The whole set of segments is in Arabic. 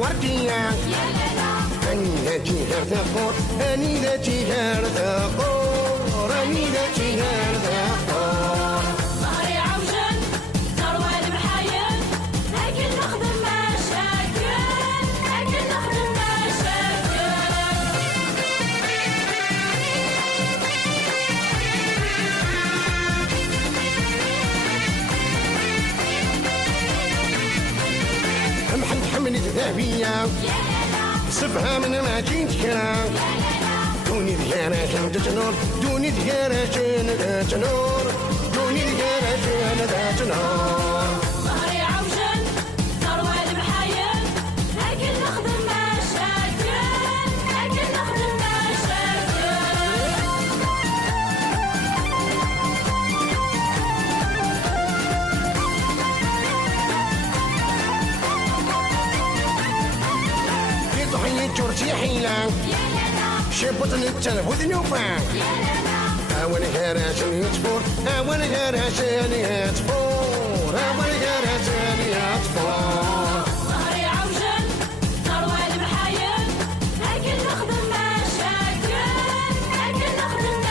وردية أني ذاتي هرثقور أني ذاتي هرثقور أني ذاتي هرثقور ظهري عوجن ثروة المحايل لكن نخدم مشاكل لكن نخدم مشاكل محمد حملت ذهبية صفها من ما جيت كلام دوني ديانا ذات نور دوني ديانا ذات نور دوني ديانا ذات نور ظهري عوجن ثروة المحايل لكن نخدم مشاكل لكن نخدم مشاكل ضحية جورتي حيلة شبط التلفوز نوفا أول هراشن يتفور أول هراشن يتفور أول هراشن يتفور ظهري عوجن ثروة المحايل لكن نخدم مشاكل لكن نخدم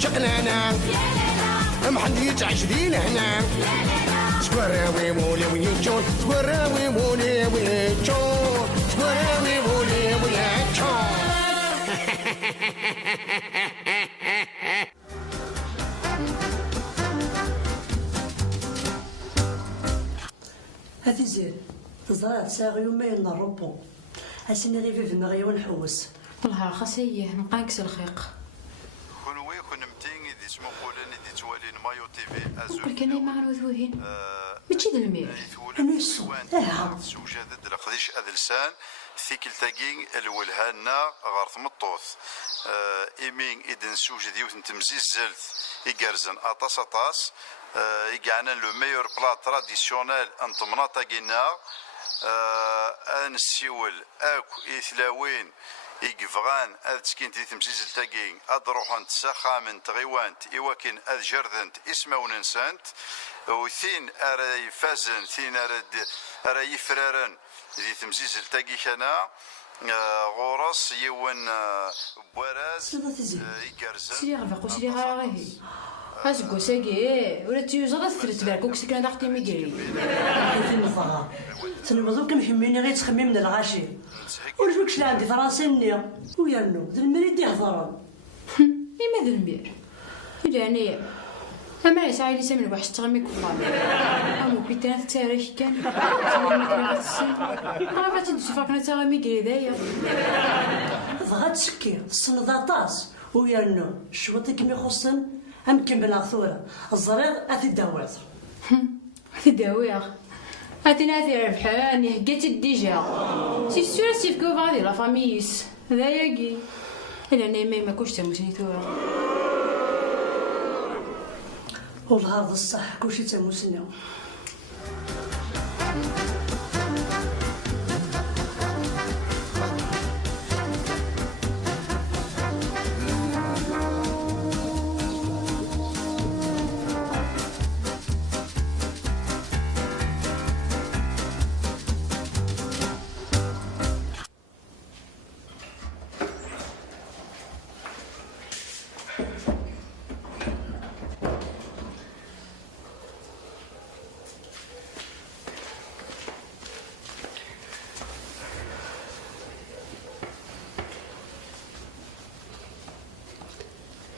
شقنا محد يتعش دينا هنا سكراوي مولي ويجون سكراوي مولي ويجون سكراوي مولي ويجون هاتي زين تزرع ساغي يومين الربو هاسيني غير في مغيا ونحوس والله خاصيه نقاكس الخيق كان ما غنوثوهين ماشي دلمير انا السو سوجاد القديش ادلسان ثيكل تاكين الولهانا غارث مطوث ايمين اذن سوجد يوث نتمزيز زلت يقرزن اطاس يقعنا لو ميور بلا تراديسيونيل انطمنا تاكينا انسيول اكو اثلاوين يقفغان أذ تسكينت دي تمسيز التاقين أدروحن تساخا من تغيوانت إواكين أذ جردنت اسمه وننسانت وثين أرى يفازن ثين أرى يفرارن دي تمسيز التاقي كنا غورس يوان بوراز يقرزن سيري غفاقو سيري غاراغي هاسكو ساقي ولا تيوزا غثرت بالكوك سكنا داختي ميقري في الفغار تنمضو كمهميني غير تخمم من الغاشي ورجوكش لعندي فرنسي ويانو ذا المريد يهضرون إما ذا المير يعني أما يسعى لي سامي واحد تغمي كفار أمو بيتنا تاريخ كان ما تدوسي فاكنا تغمي قريدايا بغات تسكي الصنضة طاس ويانو الشوطي كمي يخصن أمكن بالعثورة الزرير أثي الدواوير أثي الدواوير هاتينا هاتي ربحان يهقاتي الديجا سي سورة سيفكو غادي لا فاميس هذا ياكي إلا أنا ما كوش تموسني ثورة والله هذا الصح كلشي تموسني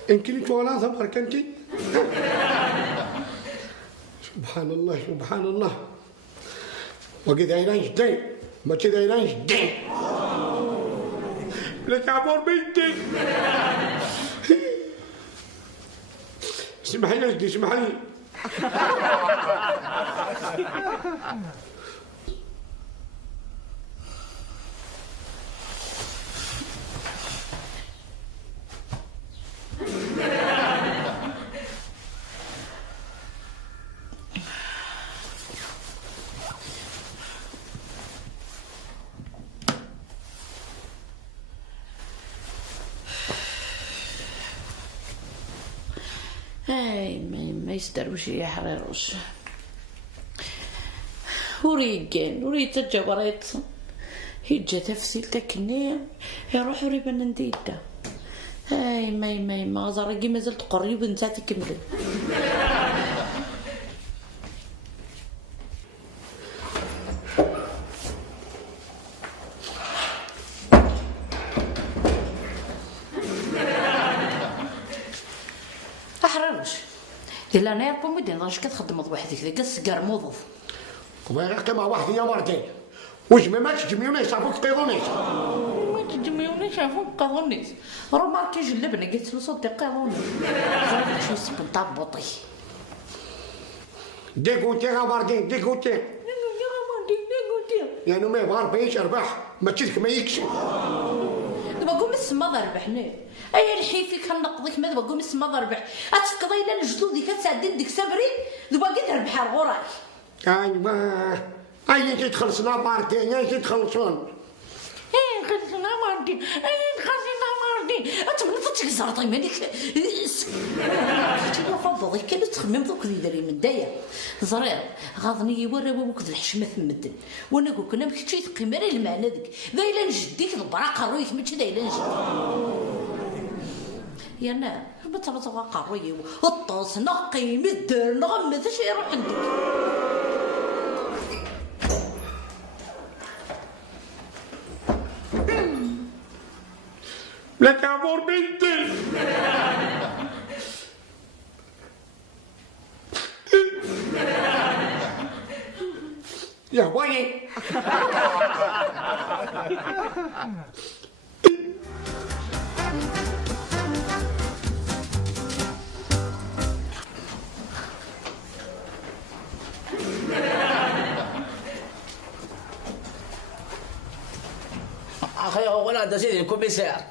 يمكن توالات برك انت. سبحان الله سبحان الله. وكذا ينان جدين ما كذا ينان جدين. لك عبور بيتي. اسمح لي جدي اسمح لي. هاي ما يستروش يا حريروس وريقين وريت الجبريت هيجا تفصيل تكنية يروح ريبان نديدا. هاي ما زرقي مازلت قريب نتاعتي كملي. إلا أنا يربو مدين راش كتخدم بوحدك ذاك السكر موظف. وما مع واحد يا مرتين. واش ما تجمعوني يصافوك قيضونيش. ما تجمعوني يصافوك قيضونيش. راه ما كيجلبنا قلت له صدق قيضوني. زعما شي سبن طاب بوطي. ديكوتي يا مرتين ديكوتي. يعني ما يبغى ربي يربح ما تشدك ما يكشف. دابا قوم السما ضربحنا. اي الحيفي كنقضيك ما دابا قوم السما ضربح اتفقضي الى الجدودي كتساعدين ديك سبري دابا قلت ربح الغراك. ايوا اي تخلصنا بارتين اي تخلصون. خلصنا مارتين خلصنا مارتين اتبنطتك زرطي مالك شنو فضلك كانت تخمم دوك اللي داري من داير زرير غاضني يورا بوك الحشمه ثمدن وانا قلت انا مشيت تقي مالي المعنى ديك دايلا نجديك البراق رويك ماشي دايلا نجديك يا نا ما تبغى قروي الطوس نقي مدر نغمس اش يروح عندك. لك عمور بنتي. يا ويلي. اخي ولاد سيدي الكوميسار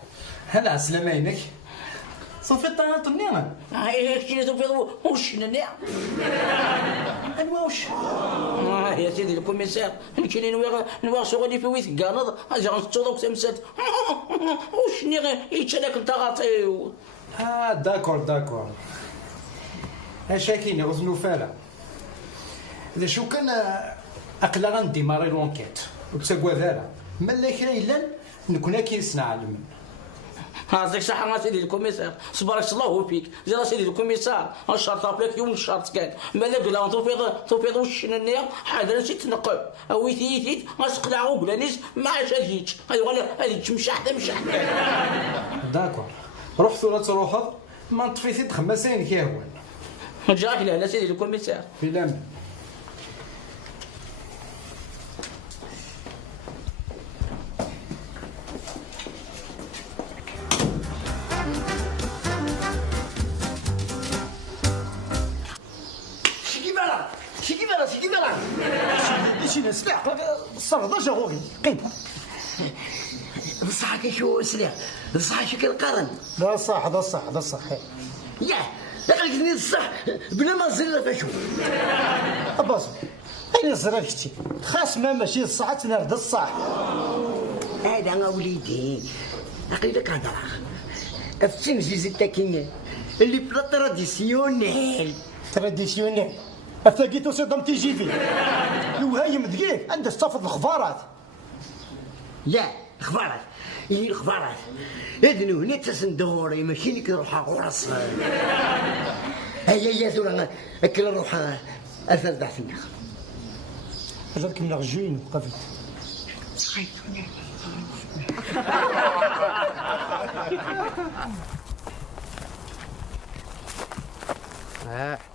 هلا سلامينك صوفي طنط النعم هاي شنو تفيض وش النعم ايوا وش يا سيدي الكوميسار نمشي نواغ شغلي في ويث قانض اجي غنصوضك تمسات وش نيغي يتشالك انت غاطي داكور اشاكيني غزنو فالا اذا شو كان اقلا غندي ماري لونكيت وتسقوا ذالا ملا كرا يلان نكون كيسنا علم هازيك صح سيدي الكوميسار تبارك الله فيك جا سيدي الكوميسار الشرط ابلك يوم الشرط كان مالا قلا توفيض وش النية حاضر نسيت تنقب او يثيت غاسقلعو بلانيس ما عادش هاديك هاديك مش حدا داكور روح ثورة تروحض ما نطفيتي خمسين كيهوان جاك لا سيدي الكوميسار في لام شي سلاح الصرده جاوغي قيب بصح كيشو سلاح بصح شي كالقرن لا صح هذا صح ياه لقيتني الصح بلا ما نزل فاشو اباص اين زرفتي خاص ما ماشي الصح تنرد الصح هذا وليدي عقيدك هضره السن جيزي التاكينه اللي بلا تراديسيونيل اتاكيتو صدام تيجي فيه الوهايم دقيق عندها صفد الخبارات يا اخبارات هي الاخبارات اذن هنا تسندوري ماشي اللي كنروح غرس هيا ثورة اكل نروح الفردع في النخل هذاك النغجين قفلت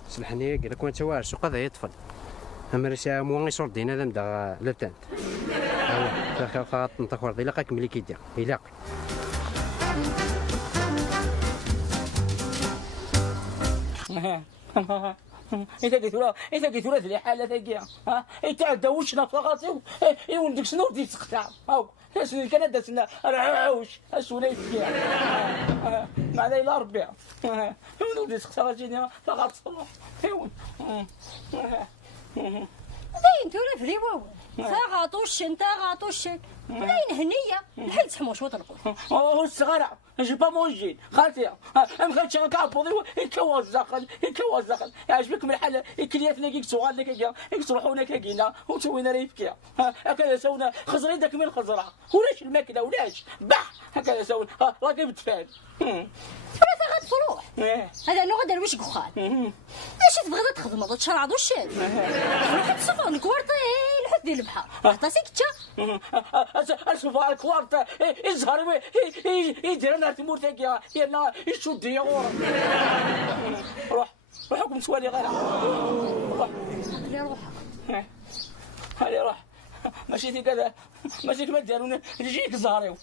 سمحني قال لك وانت واعر سوق هذا يطفل اما راه موان يصور دينا هذا مدا لتانت هو خاطر نطق ورد الا كملي كيدير الا انت قلت له ذي حاله ثقيله ها انت دوشنا فقط ولدك شنو بدي تقطع هاو شنو كان داتنا رعوش شنو يتقيا ما علي الا ربي ولدي تقطع جيني فقط صلح زين تولف لي واو غاطوش انت غاطوش باين هنيه الحين تحموش وطلقوا هو الصغيره جي با مونجي خالتي ام خالتي كابودي يكواز داخل يعجبك من الحال كلياتنا كيك سوغال لك يروحونا كاكينا وتوينا ريفكيا هكذا سونا خزرين داك من الخزره ولاش الماكله ولاش بح هكذا سونا راكي متفاهم ثلاثة غتفروح هذا نوع غدا واش كخال اش تبغي تخدم هذا تشرعض وشاد روح تصفى الكوارطه الحد ديال البحر عطاسي كتا اشوف الكوارطه يزهر يدير انا تمور تاكيا يلا يشد يا روحكم سوالي غير هالي روح ماشي في كذا ماشي كما داروا نجيك زهريو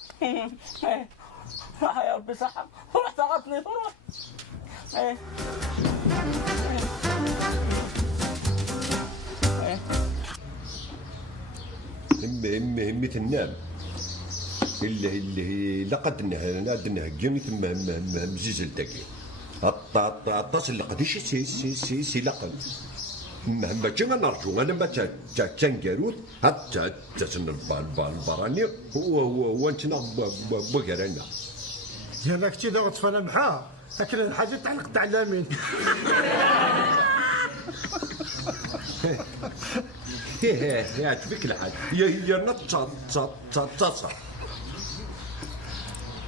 يا ربي صحة روح ضغطني روح همي تنام اللي لقد نهجم ثم مزيزل تاكي الطاس اللي قديش سي لقد مهما كنا نرجو انا ما تنقروت حتى تسن البراني وانتنا بقرانا ديالك تي ضغط فانا محا اكل الحاجه تعلق تاع اليمين يعجبك الحاج هي نتصا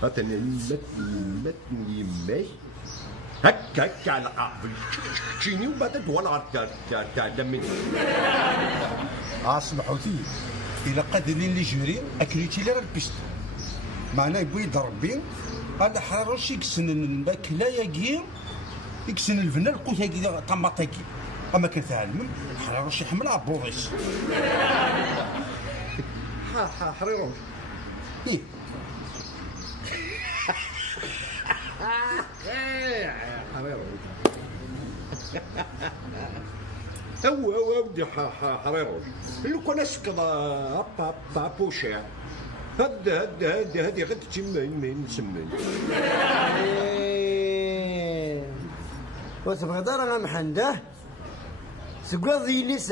مثلا متن يماي هكا على قابل شيني وبعد ولا تعلمني اسمحوا لي الى قدرني اللي جري اكليتي لي راه البيست معناه يبغي يضربين هذا حراش يكسن الماكله ياكي يكسن الفنا القوت ياكي طماطيكي اما كنتعلم حراش يحمل عبوريس حريروش ايه هو ودي حريروش لو كان اسكت بوشير هادي غير تسمى نسمي وتبغي دار انا محنده سكوا ذيليس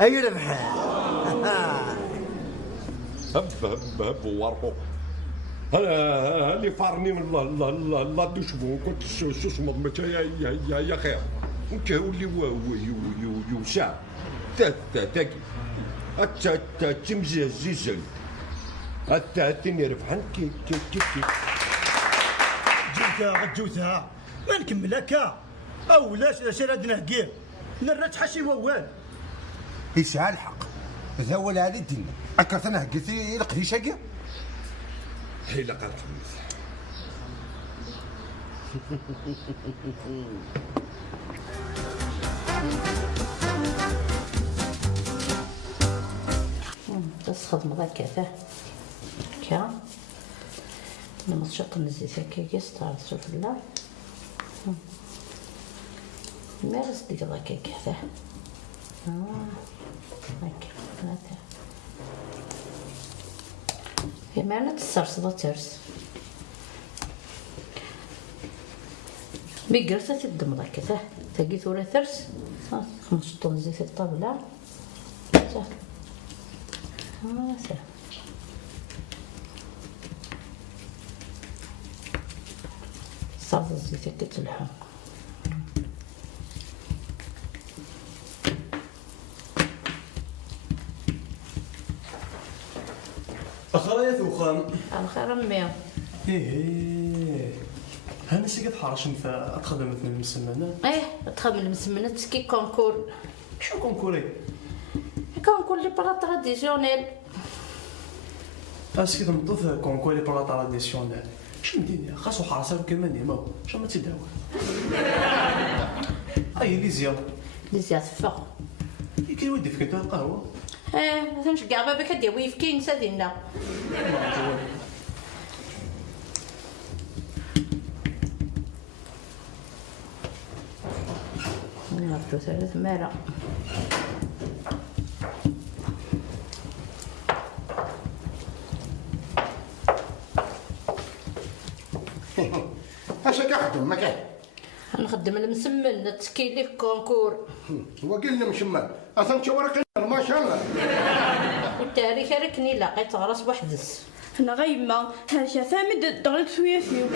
اي ربحان هب ورقو هاني فارني من الله دوشبو كنت سوسمض متى يا خير انت ولي يوسع تاكي حتى تمزي الزيزل حتى تني ربحان كي جيتها غتجوتها ما نكمل هكا او لا سير نهكيه نرات حشي ووال يسعى الحق هذا هو اللي على الدين اكرت انا هكيتي القديشه كاع حيله قال خميس بس خدمة ذاك كا لما تشق الزيت هكا يستعرض شوف الله مارس ديك ذاك كذا هكا هي معنى تسترصد ترس بقرصة تدم ذاك كذا تلقيت ولا ترس 15 طن زيت الطاولة سهل سهل صعد الزيت هكا تلحق أخرى يا ثوخام الخير أمي إيه هانا سيقد حرشن فأتخدم مثل المسمنة أتخدم المسمنة تسكي كونكور شو كونكوري؟ كونكور لي بلا تراديسيونيل اسكي تنطوث كونكور لي بلا تراديسيونيل شو ندير خاصو حرصه كمان ديما شو ما تداول اي ليزيا تفاق. كي ودي فيك القهوه. تنشقع بابك هدي ويفكي نسى دينا. نعرفو 3 مرة. اش كنخدم مكان؟ نخدم المسمن التسكيلي في الكونكور. وقلنا مشمل اصلا انت ورقي ما شاء الله. والتاريخ ركني لقيت غرس بوحدس. انا غيما هاشا ثامد ضغط شويه فيو.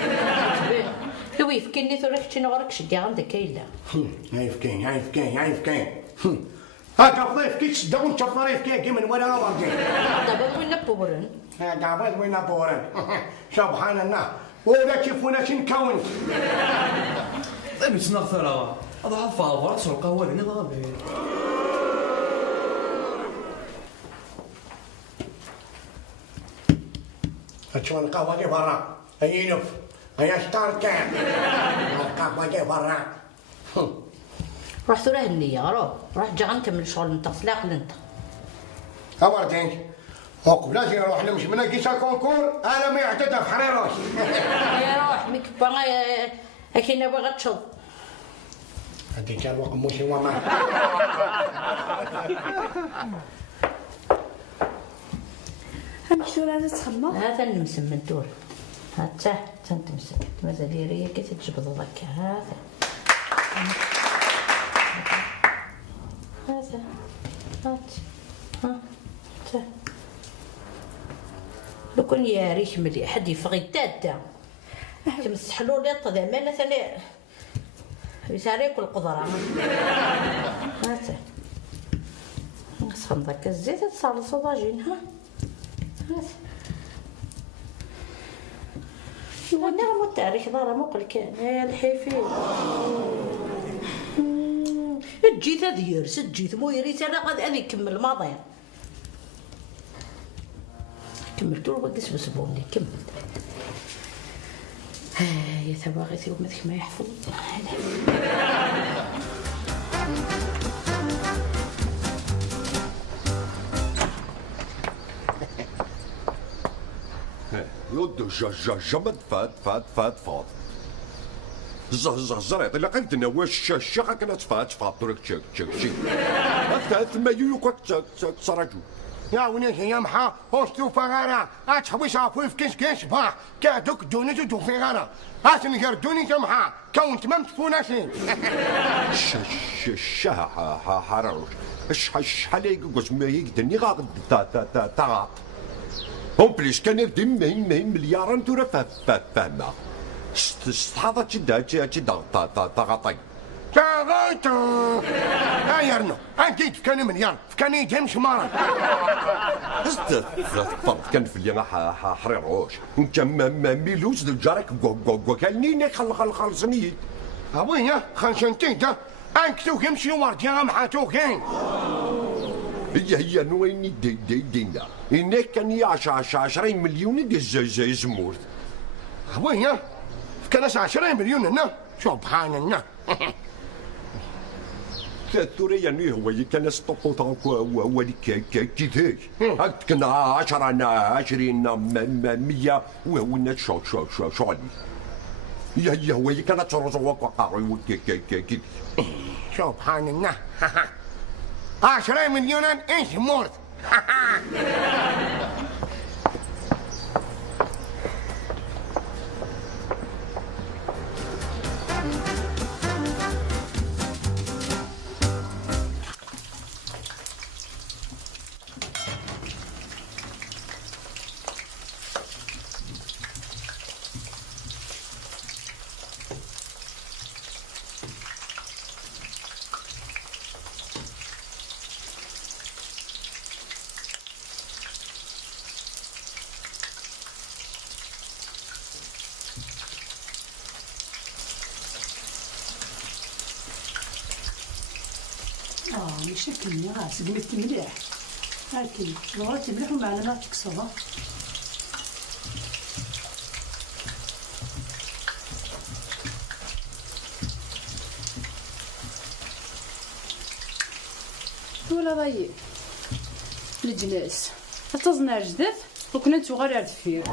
لو يفكني ثورك شنو غرك شدي عندك كايله. هايف كاين. هاكا فضيف كي تشد وانت فضيف كي من ولا غادي. دابا وين بورن؟ دابا وين بورن. سبحان الله. ولا كيفونا شنكون. طيب نغفر هذا حفاظ راسو القهوه هنا ضابي. هاتشون القهوه دي برا. اي نف. اي شطار كان. القهوه دي برا. روح ثورة النية روح جا غنكمل شغل نتا سلاق انت. أوردين وقبل نروح نمشي من كيسا كونكور انا ما يعتدى في حريروش. يا روح ميك باغا اكي نبغي غتشوف. هذيك كان وقت موشي وما. همشي ولا تتخمم. هذا المسمن دور. هاتا تنتمسك مازال لي كي تجبد ضك هذا. هذا هات ها تا لو كان يا ريح مليح حد يفغي تاتا كمسحلو لي طدا مانا ثاني يساريك القدرة هاتا نسخن ذاك الزيت تصالصو ضاجين ها ونعم التاريخ ضرا مقل كان يا الحيفين تجيت هذه يرس تجيت مو يريت انا قد اني كمل ماضي كملت له بقيت بسبوني كملت يا ثباغتي ومثك ما يحفظ يود جمد فات زريط الا قلتنا واش الشيخ كانت تفات طريق تشك ثلاث ما يوكك تسرجو يا ونيش يا محا وشتو فغارة اتحوي صافوي في كيش باح كادوك دوني دو في غارة هاتني جردوني جمحا كونت ما متفوناشين حراروش شحال يقوز ما يقدرني غاغد تاغا اون بليس كان يردم مليار تورا فاهمة استحاضة جدا تغطي تاغيتو يرنو انتي فكاني مليار فكاني يدهم شمارا فرض كان في اللي حريروش انت ما ميلوز دجارك وكالني خلصني ابويا خلصنتي دا انكتو كمشي وردي محاتو كاين هي نويني دينا انك كان 10 مليون دي زمورت ابويا كان 10 مليون هنا سبحان الله الثورية يعني هو كان ستوبو هو اللي كيفاش كنا 10 20 100 وهو الناس شغل هي هو كانت ترزق وقاري كيف سبحان الله 10 مليون ايش مورت يشكلني سقمت مليح هاكي لغرتي مليح ومعنا ما تكسرها ولا ضيق الجلاس تصنع جدف وكنا نتوغر دفير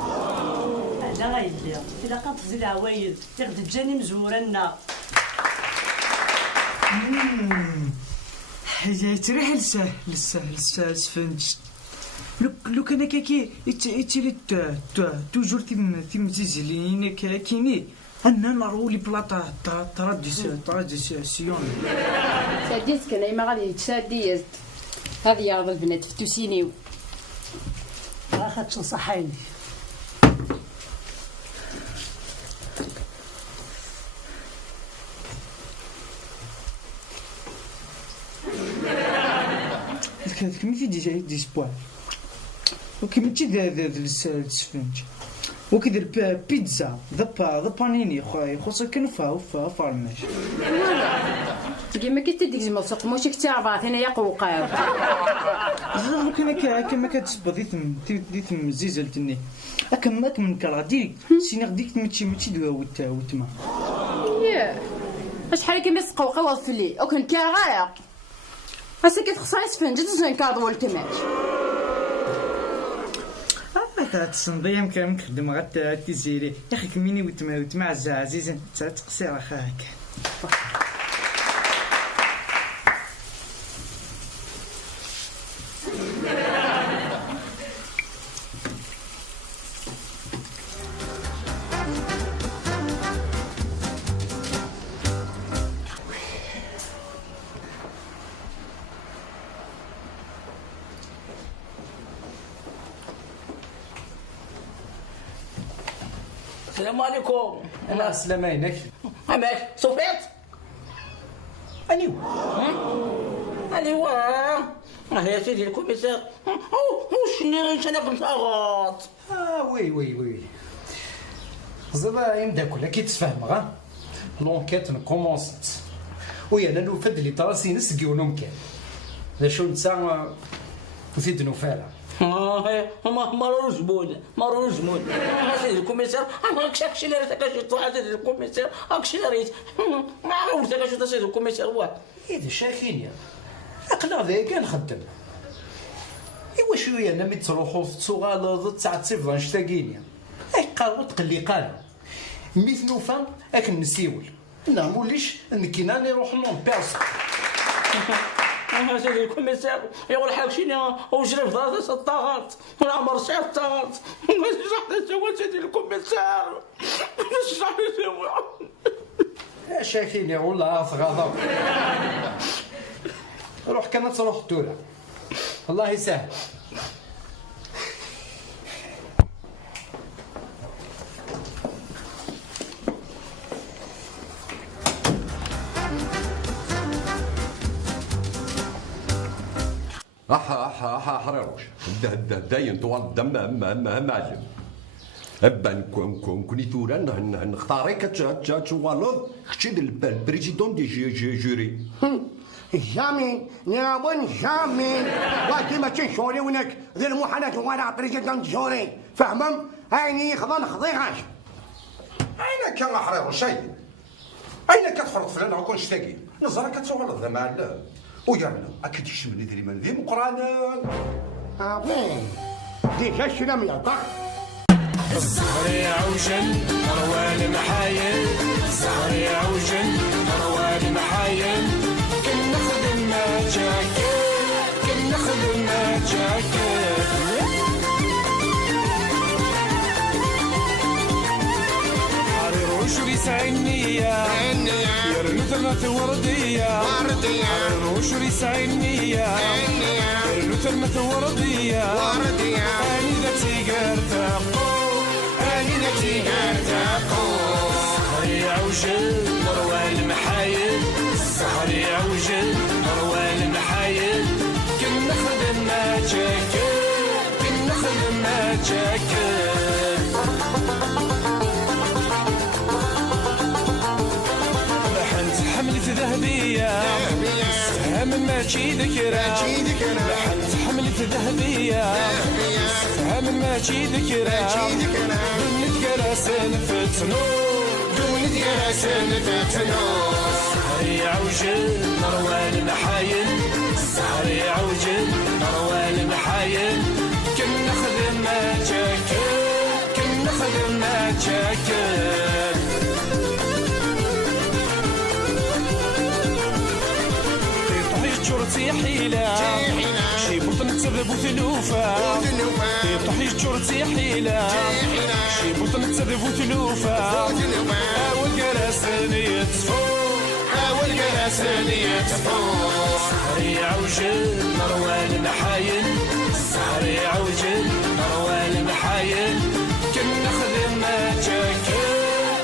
لا غيدي الا كانت تزيد عوايد يغد تجاني مزورنا تريح السفنج لو كان كاكي يتيري توجور تيم تيزلين كاكيني انا نرولي بلاطه تراديسيون ساديت كان ما غادي يتسادي هذه يا البنات فتوسينيو واخا تصحيني كميتي ديسبوار وكميتي السفنج وكذا بيتزا ذا بانيني خصو كانوا فيها فرماج كيما كنت ديك زعما سوق موشي كتعرفات هنا يا قوقاو كما كتسبط ديتم زيزلتني اكملت من كراديك سيني غديك ماشي دوا وتما ياه شحال كيما سقوقاو فلي او كان كاغا هسه كتخصها سفنج تزين كاضو التماش تصنضيم كان نخدم غير تيزيري يا اخي كميني وتما عزيز تقصير اخاك السلام عليكم. الله السلام عليك. عماك صوفيت؟ أنيوا؟ أنيوا؟ يا سيدي الكوميسار وشني أنا كنت أغاط. وي زعما يمداكل كي تفهم لونكيت نكومونسيت وي انا نوفد لي طراسي نسقيو نمكن لا شو نسا وفيد نوفالا مارو جمول سيدي الكوميسار اكشي اللي ريت كاش طلع سيدي الكوميسار اكشي اللي ريت ما عرفت كاش سيدي الكوميسار واه اذا شاكين يا اقنع ذاك نخدم ايوا شويه انا مي تروحوا في الصغال تاع صيفان شتاقينيا اي قالوا تقلي قال ميت نوفا اك نسيول انا موليش نكينا نروح نون بيرسون سيدي الكوميسار يقول حاكشيني وجرب هذا الطاغات والعمر ساعة الطاغات شحال سوا سيدي الكوميسار شحال سوا شاكيني والله غضب روح كانت تروح الدولة الله يسهل حريروش داين طوال الدم معلم ابا كوني تورا نختاريك تشوالوض كتشي البريزيدون دي جوري جامي يا بن جامي وقت ما تشوري ونك ذي المحنات وانا بريزيدون جوري فهمم عيني خضن خضيغاش اين كان حريروش شيء اين كتفرض فلان هكون شتاقي نزرا كتوالوض ذا معلم ويرنا اكيد يشمل ذي من ذي مقرانا وين ديجا الشلام يعطى الصغري عوجل روال محايل الصغري عوجل روال محايل كن نخدم ما جاكل كن نخدم ما جاكل حريروش ويسعينيا يرنو ثمة وردية حريروش ويسعينيا يرنو ثمة وردية أني ذا تيقار تاقو أني ذا تيقار تاقو الصخري عوجل مروال محايل الصخري عوجل مروال محايل كن نخدم ما جاكل كن نخدم ما جاكل حملت ذهبية استفهام ماشي ذكرى لحنت حملت ذهبية استفهام ماشي ذكرى دونت كراسن فتنو دونت كراسن فتنو الصخري عوجل مروان محايل السهر يعوجل نروى المحايل كنا خدمة جاكل كنا خدمة جاكل طيطحي جرتي حيلة شي بطن تذب وثلوفة طيطحي جرتي حيلة شي بطن تذب وثلوفة أول قراسني يتفو أول قراسني يتفو السهر يعوجل نروى المحايل السهر يعوجل نروى المحايل كنا خدمة جاكل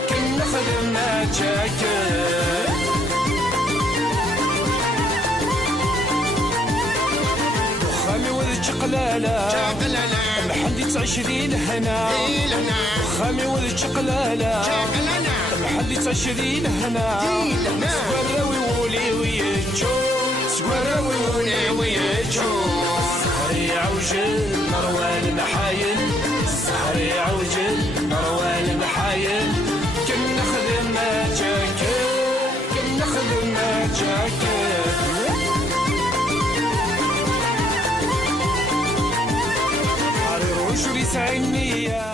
كنا خدمة جاكل دخامي وذ شقلالة محدي تعشرين هنا دخامي وذ شقلالة محدي تعشرين هنا سقراوي ولي ويجو سقراوي ولي ويجو السهر يعوجل نروى المحايل السهر يعوجل نروى المحايل كنا خدمة جاكل كنا خدمة جاكل حرير وشري سعينية